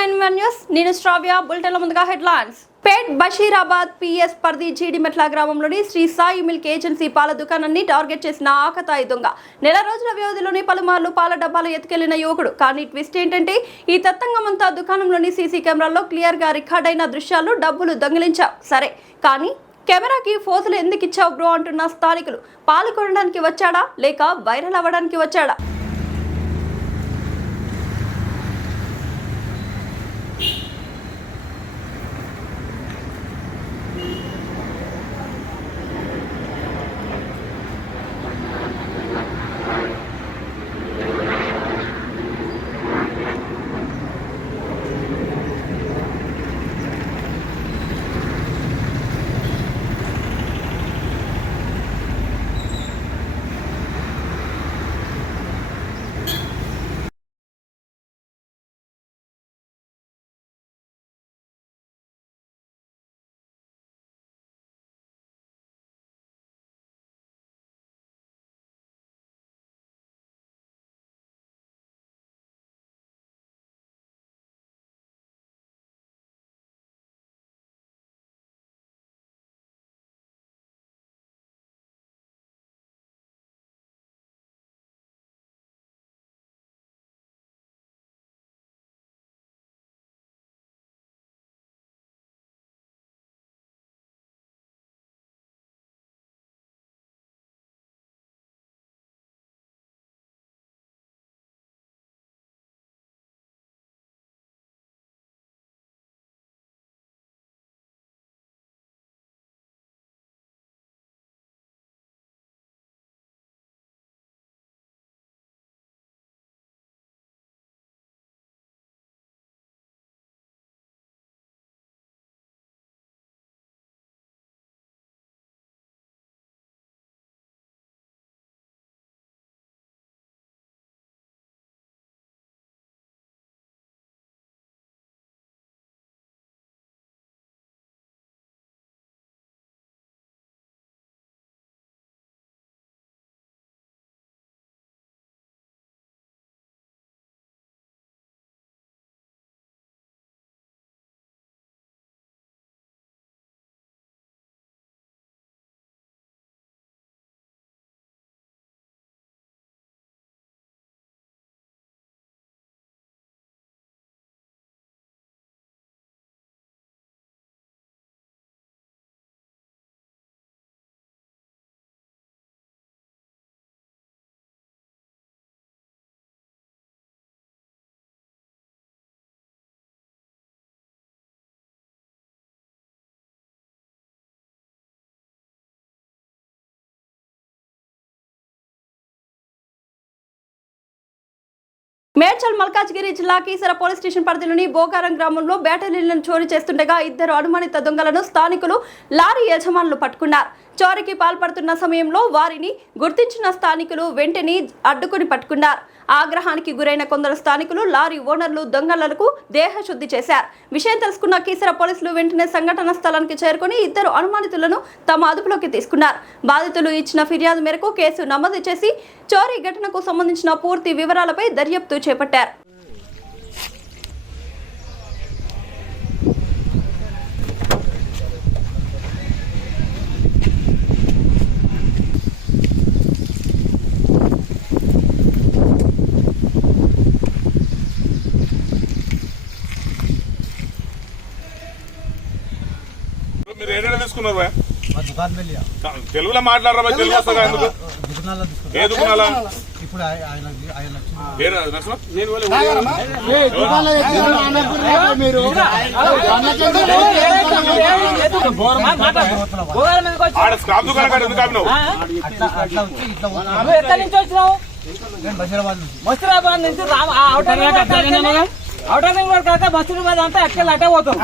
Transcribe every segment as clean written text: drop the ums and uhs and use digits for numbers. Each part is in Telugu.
టీవీ9 న్యూస్ నేను శ్రావ్య బులెటిన్ల ముందుగా హెడ్లైన్స్. పేట్ బషీరాబాద్ పిఎస్ పరిధి జీడిమెట్ల గ్రామంలోని శ్రీ సాయి మిల్క్ ఏజెన్సీ పాల దుకాణాన్ని టార్గెట్ చేసిన ఆకతాయి దొంగ. నెల రోజుల వ్యవధిలోని పలుమార్లు పాల డబ్బాలు ఎత్తుకెళ్లిన యువకుడు. కానీ ట్విస్ట్ ఏంటంటే ఈ తతంగమంతా దుకాణంలోని సీసీ కెమెరాల్లో క్లియర్ గా రికార్డ్ అయిన దృశ్యాలు. డబ్బులు దొంగిలించావు సరే, కానీ కెమెరాకి ఫోజులు ఎందుకు ఇచ్చావు బ్రో అంటున్న స్థానికులు. పాలు కొనడానికి వచ్చాడా లేక వైరల్ అవ్వడానికి వచ్చాడా? మేడ్చల్ మల్కాజ్గిరి జిల్లా కీసర పోలీస్ స్టేషన్ పరిధిలోని బోగారం గ్రామంలో బ్యాటరీలను చోరీ చేస్తుండగా ఇద్దరు అనుమానిత దొంగలను స్థానికులు లారీ యజమానులు పట్టుకున్నారు. చోరీకి పాల్పడుతున్న సమయంలో వారిని గుర్తించిన స్థానికులు వెంటనే అడ్డుకుని పట్టుకున్నారు. ఆగ్రహానికి గురైన కొందరు స్థానికులు లారీ ఓనర్లు దొంగలకు దేహశుద్ధి చేశారు. విషయం తెలుసుకున్న కీసర పోలీసులు వెంటనే సంఘటన స్థలానికి చేరుకుని ఇద్దరు అనుమానితులను తమ అదుపులోకి తీసుకున్నారు. బాధితులు ఇచ్చిన ఫిర్యాదు మేరకు కేసు నమోదు చేసి చోరీ ఘటనకు సంబంధించిన పూర్తి వివరాలపై దర్యాప్తు చేపట్టారు. మీరు ఏదైనా తీసుకున్నారా? తెలుగులో మాట్లాడరా? తెలుగు వస్తుందా? ఎందుకు ఏ దుకాణాలా? ఇప్పుడు స్క్రాప్ దుకాణం కాదు. ఎందుకు ఆపినావు? ఎక్కడి నుంచి వచ్చినావు? బషీరాబాద్ నుంచి అవుటర్ రింగ్ రోడ్ కాక బషీరాబాద్ అంతా ఎక్కడ అటే పోతాం.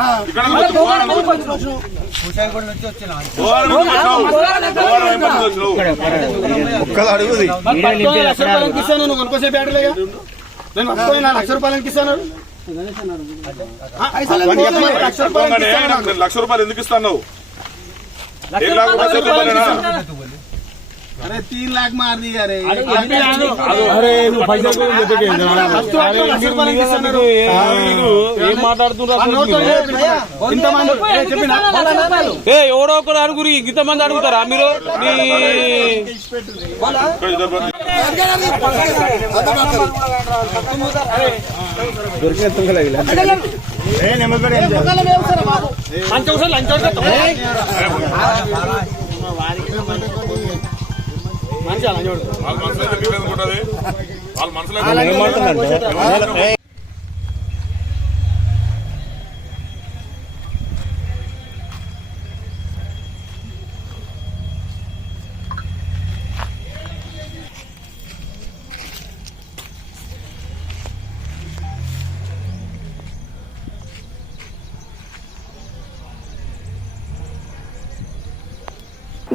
లక్ష రూపాయలు ఎందుకు ఇస్తాను? अरे 3 लाख मार दी अरे అరే నువ్వు పైసలు ఏం మాట్లాడుతున్నారు ఎవరో ఒకరు అడుగురు ఇంతమంది అడుగుతారా మీరు వాళ్ళ మనసులో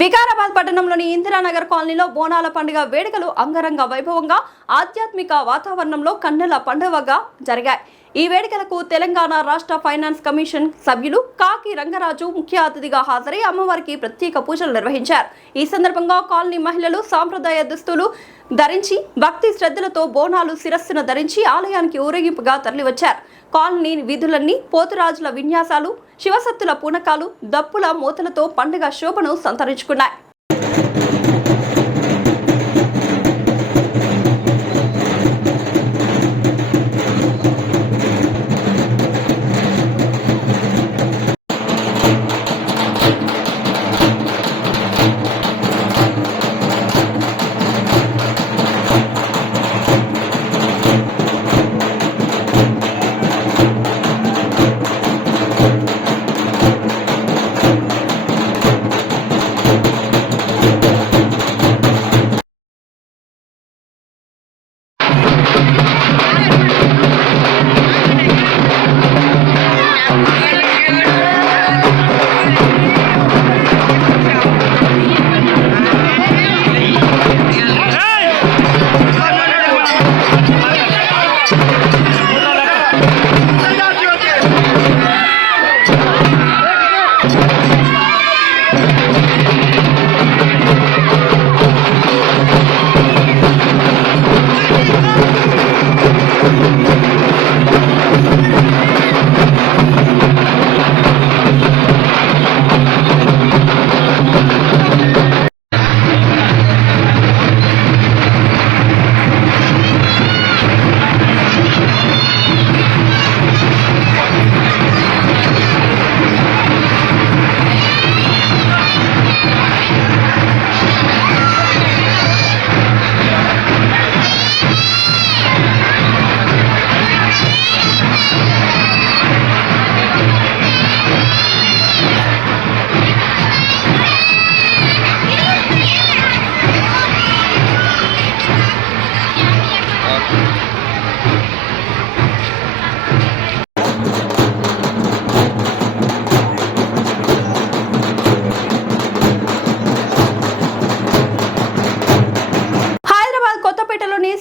వికారాబాద్ పట్టణంలోని ఇందిరానగర్ కాలనీలో బోనాల పండుగ వేడుకలు అంగరంగ వైభవంగా ఆధ్యాత్మిక వాతావరణంలో కన్నుల పండుగగా జరిగాయి. ఈ వేడుకలకు తెలంగాణ రాష్ట్ర ఫైనాన్స్ కమిషన్ సభ్యులు కాకి రంగరాజు ముఖ్య అతిథిగా హాజరై అమ్మవారికి ప్రత్యేక పూజలు నిర్వహించారు. ఈ సందర్భంగా కాలనీ మహిళలు సాంప్రదాయ దుస్తులు ధరించి భక్తి శ్రద్ధలతో బోనాలు శిరస్సును ధరించి ఆలయానికి ఊరేగింపుగా తరలివచ్చారు. కాలనీ వీధులన్నీ పోతురాజుల విన్యాసాలు, శివసత్తుల పూనకాలు, దప్పుల మూతలతో పండుగ శోభను సంతరించుకున్నాయి.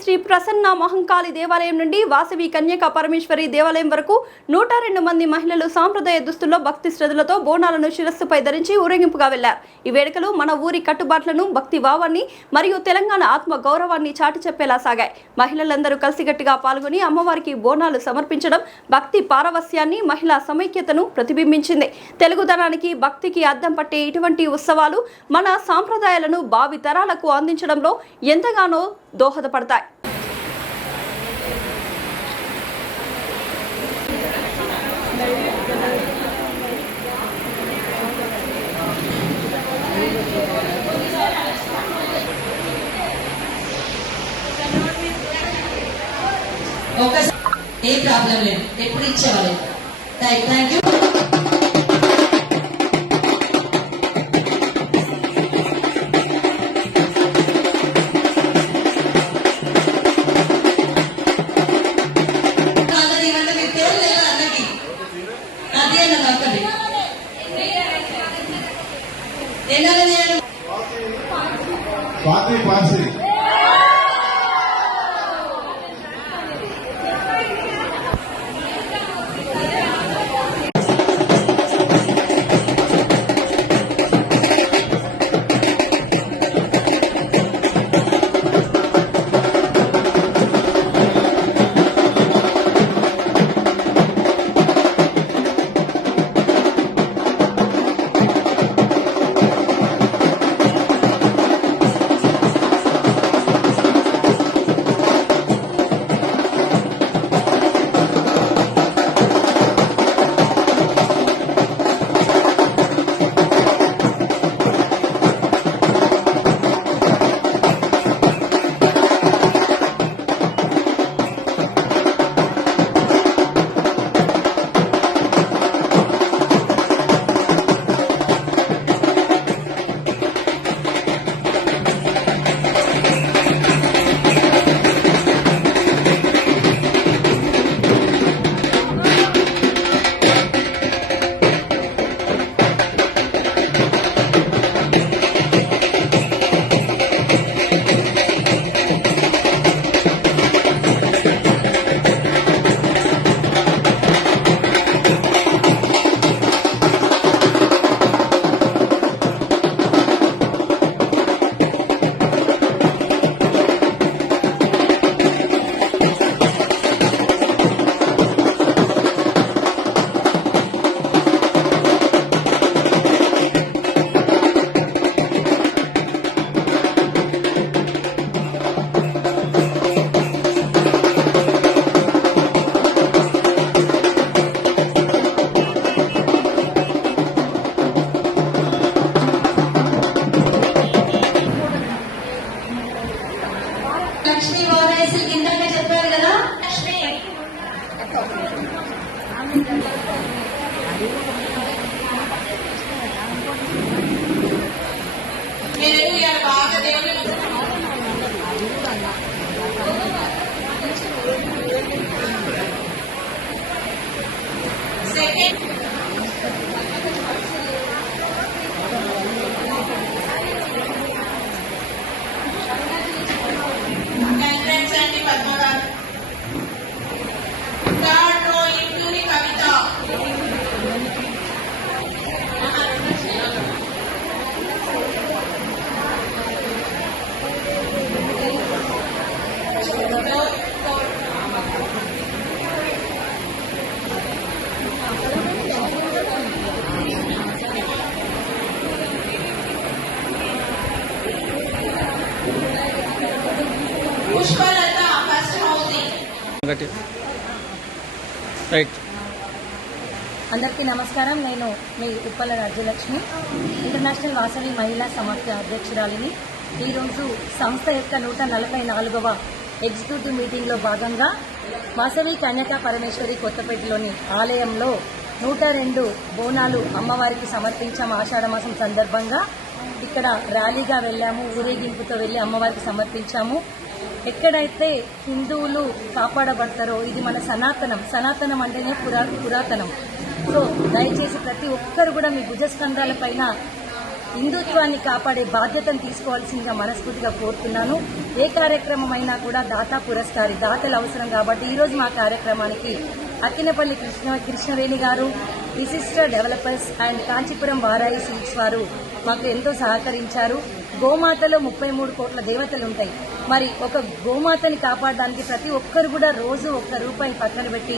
శ్రీ ప్రసన్న మహంకాళి దేవాలయం నుండి వాసవి కన్యకా పరమేశ్వరి దేవాలయం వరకు 102 మంది మహిళలు సాంప్రదాయ దుస్తుల్లో భక్తి శ్రద్ధలతో బోనాలను శిరస్సుపై ధరించి ఊరేగింపుగా వెళ్లారు. ఈ వేడుకలు మన ఊరి కట్టుబాట్లను, భక్తి భావాన్ని మరియు తెలంగాణ ఆత్మ గౌరవాన్ని చాటి చెప్పేలా సాగాయి. మహిళలందరూ కలిసికట్టుగా పాల్గొని అమ్మవారికి బోనాలు సమర్పించడం భక్తి పారవస్యాన్ని, మహిళా సమైక్యతను ప్రతిబింబించింది. తెలుగుదనానికి, భక్తికి అద్దం పట్టే ఇటువంటి ఉత్సవాలు మన సాంప్రదాయాలను భావి తరాలకు అందించడంలో ఎంతగానో దోహదపడతాయి. ఏ ప్రాబ్లం లేదు, ఎప్పుడు ఇచ్చేవాళ్ళు. Thank you. Congrats and Padma. Third row into Kavita. Pushpalata, first housing. Right. అందరికీ నమస్కారం. నేను మీ ఉప్పల రాజ్యలక్ష్మి, ఇంటర్నేషనల్ వాసవి మహిళా సమాఖ్య అధ్యక్షురాలిని. ఈరోజు సంస్థ యొక్క 144వ ఎగ్జిక్యూటివ్ మీటింగ్లో భాగంగా వాసవి కన్యకా పరమేశ్వరి కొత్తపేటలోని ఆలయంలో 102 బోనాలు అమ్మవారికి సమర్పించాము. ఆషాఢ మాసం సందర్భంగా ఇక్కడ ర్యాలీగా వెళ్ళాము, ఊరేగింపుతో వెళ్ళి అమ్మవారికి సమర్పించాము. ఎక్కడైతే హిందువులు కాపాడబడతారో ఇది మన సనాతనం అంటేనే పురాతనం. సో దయచేసి ప్రతి ఒక్కరు కూడా మీ భుజస్కంధాల పైన హిందుత్వాన్ని కాపాడే బాధ్యతను తీసుకోవాల్సిందిగా మనస్ఫూర్తిగా కోరుతున్నాను. ఏ కార్యక్రమం అయినా కూడా దాతలు అవసరం కాబట్టి ఈరోజు మా కార్యక్రమానికి అక్కినపల్లి కృష్ణవేణి గారు, విశిష్ట developers and Kanchipuram Varai silks వారు మాకు ఎంతో సహకరించారు. గోమాతలో 33 కోట్ల దేవతలు ఉంటాయి. మరి ఒక గోమాతని కాపాడడానికి ప్రతి ఒక్కరు కూడా రోజు ₹1 పక్కన పెట్టి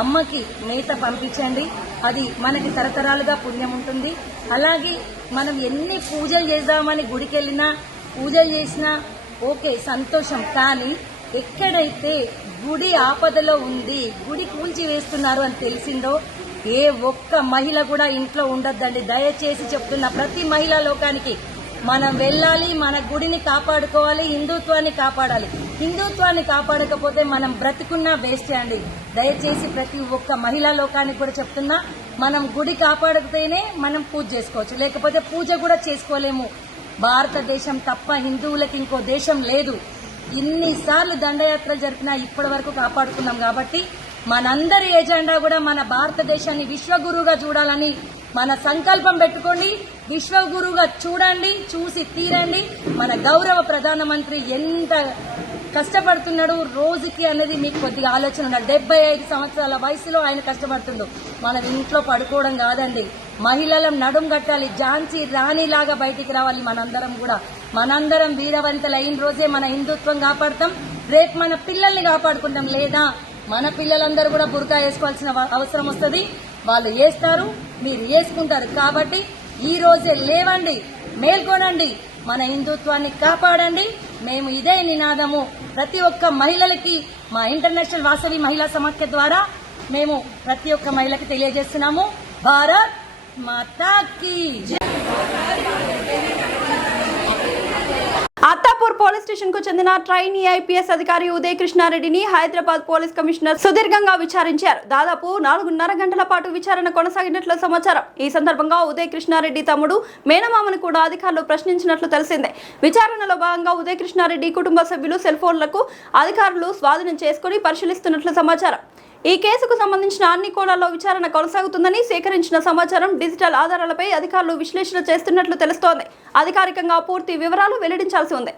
అమ్మకి మేత పంపించండి. అది మనకి తరతరాలుగా పుణ్యం ఉంటుంది. అలాగే మనం ఎన్ని పూజలు చేద్దామని గుడికి వెళ్ళినా పూజలు చేసినా ఓకే సంతోషం, కానీ ఎక్కడైతే గుడి ఆపదలో ఉంది, గుడి కూల్చి వేస్తున్నారు అని తెలిసిందో ఏ ఒక్క మహిళ కూడా ఇంట్లో ఉండొద్దండి. దయచేసి చెప్తున్న ప్రతి మహిళా లోకానికి మనం వెళ్ళాలి, మన గుడిని కాపాడుకోవాలి, హిందుత్వాన్ని కాపాడాలి. హిందుత్వాన్ని కాపాడకపోతే మనం బ్రతుకున్నా వేస్ట్ అండి. దయచేసి ప్రతి ఒక్క మహిళా లోకానికి కూడా చెప్తున్నా, మనం గుడి కాపాడకపోతేనే మనం పూజ చేసుకోవచ్చు, లేకపోతే పూజ కూడా చేసుకోలేము. భారతదేశం తప్ప హిందువులకి ఇంకో దేశం లేదు. ఇన్నిసార్లు దండయాత్రలు జరిపినా ఇప్పటి వరకు కాపాడుకున్నాం కాబట్టి మనందరి ఎజెండా కూడా మన భారతదేశాన్ని విశ్వగురువుగా చూడాలని మన సంకల్పం పెట్టుకోండి. విశ్వగురువుగా చూడండి, చూసి తీరండి. మన గౌరవ ప్రధానమంత్రి ఎంత కష్టపడుతున్నాడు రోజుకి అనేది మీకు కొద్దిగా ఆలోచన ఉండాలి. 75 సంవత్సరాల వయసులో ఆయన కష్టపడుతుండు. మనం ఇంట్లో పడుకోవడం కాదండి, మహిళలం నడుం కట్టాలి, ఝాన్సీ రాణిలాగా బయటికి రావాలి. మనందరం వీరవంతులు అయిన రోజే మన హిందుత్వం కాపాడతాం, రేపు మన పిల్లల్ని కాపాడుకుంటాం. లేదా మన పిల్లలందరూ కూడా బుర్కా వేసుకోవాల్సిన అవసరం వస్తుంది. వాళ్ళు వేస్తారు, మీరు వేసుకుంటారు. కాబట్టి ఈ రోజే లేవండి, మేల్కొనండి, మన హిందుత్వాన్ని కాపాడండి. మేము ఇదే నినాదము ప్రతి ఒక్క మహిళలకి మా ఇంటర్నేషనల్ వాసవి మహిళా సమాఖ్య ద్వారా మేము ప్రతి ఒక్క మహిళకి తెలియజేస్తున్నాము. భారత్ మాతాకి జై. అత్తాపూర్ పోలీస్ స్టేషన్ కు చెందిన ట్రైనీ ఐపీఎస్ అధికారి ఉదయ్ కృష్ణారెడ్డిని హైదరాబాద్ పోలీస్ కమిషనర్ సుదీర్ఘంగా విచారించారు. దాదాపు 4.5 గంటల పాటు విచారణ కొనసాగినట్లు సమాచారం. ఈ సందర్భంగా ఉదయ్ కృష్ణారెడ్డి తమ్ముడు మేనమామను కూడా అధికారులు ప్రశ్నించినట్లు తెలిసిందే. విచారణలో భాగంగా ఉదయ్ కృష్ణారెడ్డి కుటుంబ సభ్యులు సెల్ ఫోన్లకు అధికారులు స్వాధీనం చేసుకుని పరిశీలిస్తున్నట్లు సమాచారం. ఈ కేసుకు సంబంధించిన అన్ని కోణాల్లో విచారణ కొనసాగుతుందని, సేకరించిన సమాచారం, డిజిటల్ ఆధారాలపై అధికారులు విశ్లేషణ చేస్తున్నట్లు తెలుస్తోంది. అధికారికంగా పూర్తి వివరాలు వెల్లడించాల్సి ఉంది.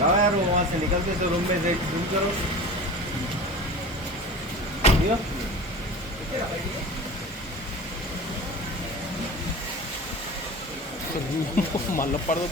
लगाओ यार, वो वहाँ से निकल के रूम में से जूम करो। ये మళ్ళీ పడదు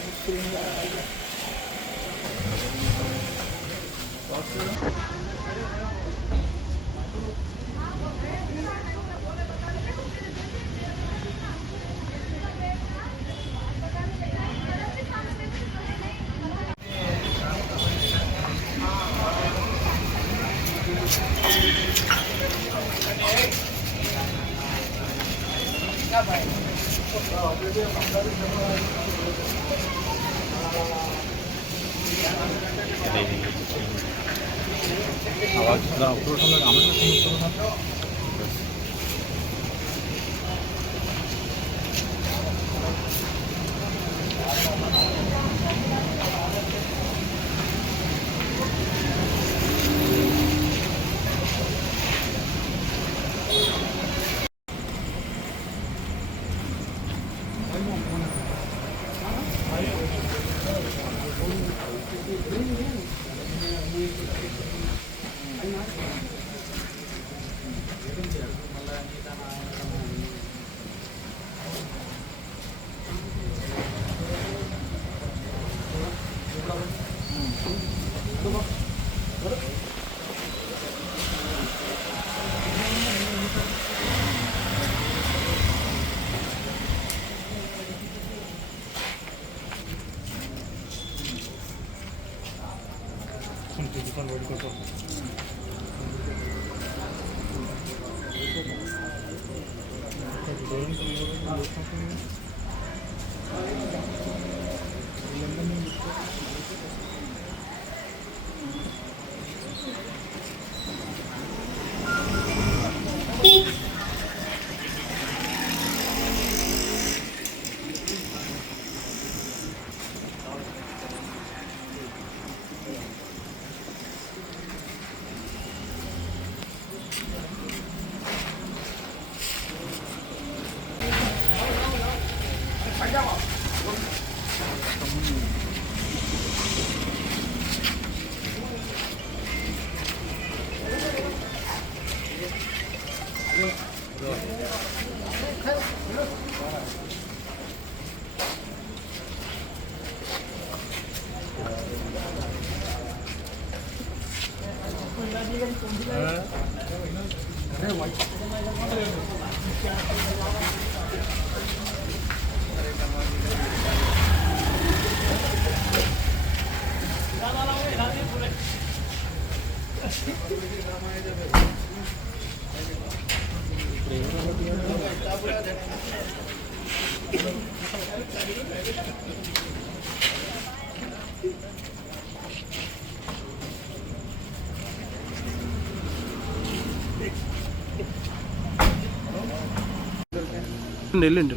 వెళ్ళండి.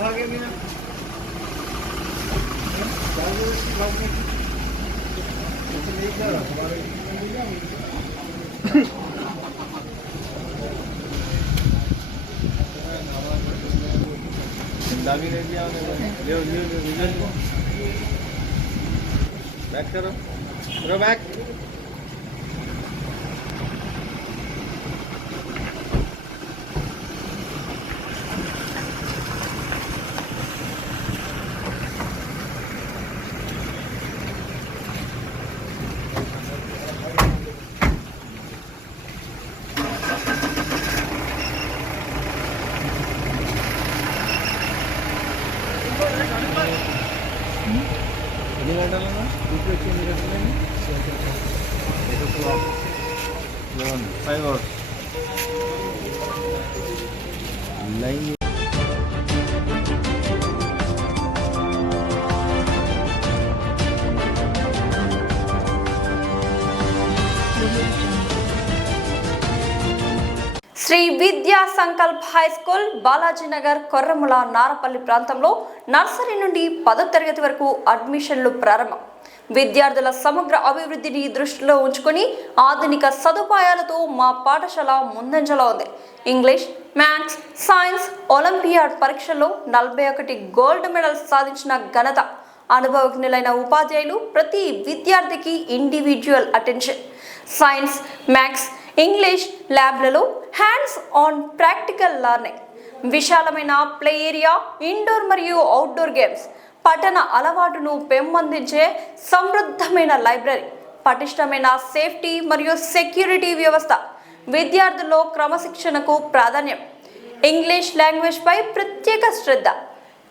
भागे भी ना दाबी नहीं दिया ले बैक करो बैक ఎన్ని గంటలన్నా ఇప్పుడు వచ్చి ఎన్ని గంటలండి 5 అవర్స్ లైన్ శ్రీ విద్యా సంకల్ప్ హై స్కూల్ బాలాజీనగర్ కొర్రముల నారపల్లి ప్రాంతంలో నర్సరీ నుండి 10వ తరగతి వరకు అడ్మిషన్లు ప్రారంభం. విద్యార్థుల సమగ్ర అభివృద్ధిని దృష్టిలో ఉంచుకొని ఆధునిక సదుపాయాలతో మా పాఠశాల ముందంజలో ఉంది. ఇంగ్లీష్, మ్యాథ్స్, సైన్స్, ఒలింపియాడ్ పరీక్షల్లో 41 గోల్డ్ మెడల్స్ సాధించిన ఘనత. అనుభవజ్ఞులైన ఉపాధ్యాయులు, ప్రతి విద్యార్థికి individual attention. Science, maths, English ల్యాబ్లలో హ్యాండ్స్ ఆన్ ప్రాక్టికల్ లెర్నింగ్, విశాలమైన ప్లే ఏరియా, ఇండోర్ మరియు అవుట్డోర్ గేమ్స్, పఠన అలవాటును పెంపొందించే సమృద్ధమైన లైబ్రరీ, పటిష్టమైన సేఫ్టీ మరియు సెక్యూరిటీ వ్యవస్థ, విద్యార్థుల్లో క్రమశిక్షణకు ప్రాధాన్యం, ఇంగ్లీష్ లాంగ్వేజ్ పై ప్రత్యేక శ్రద్ధ,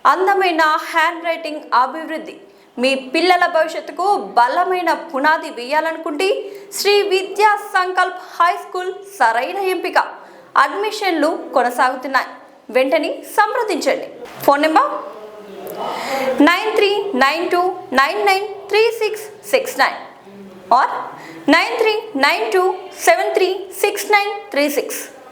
అందమైన హ్యాండ్ రైటింగ్ అభివృద్ధి. మీ పిల్లల భవిష్యత్తుకు బలమైన పునాది వేయాలనుకుంటే శ్రీ విద్యా సంకల్ప్ హై స్కూల్ సరైన ఎంపిక. అడ్మిషన్లు కొనసాగుతున్నాయి. వెంటనే సంప్రదించండి. Phone number 9392993669 or 9392736936.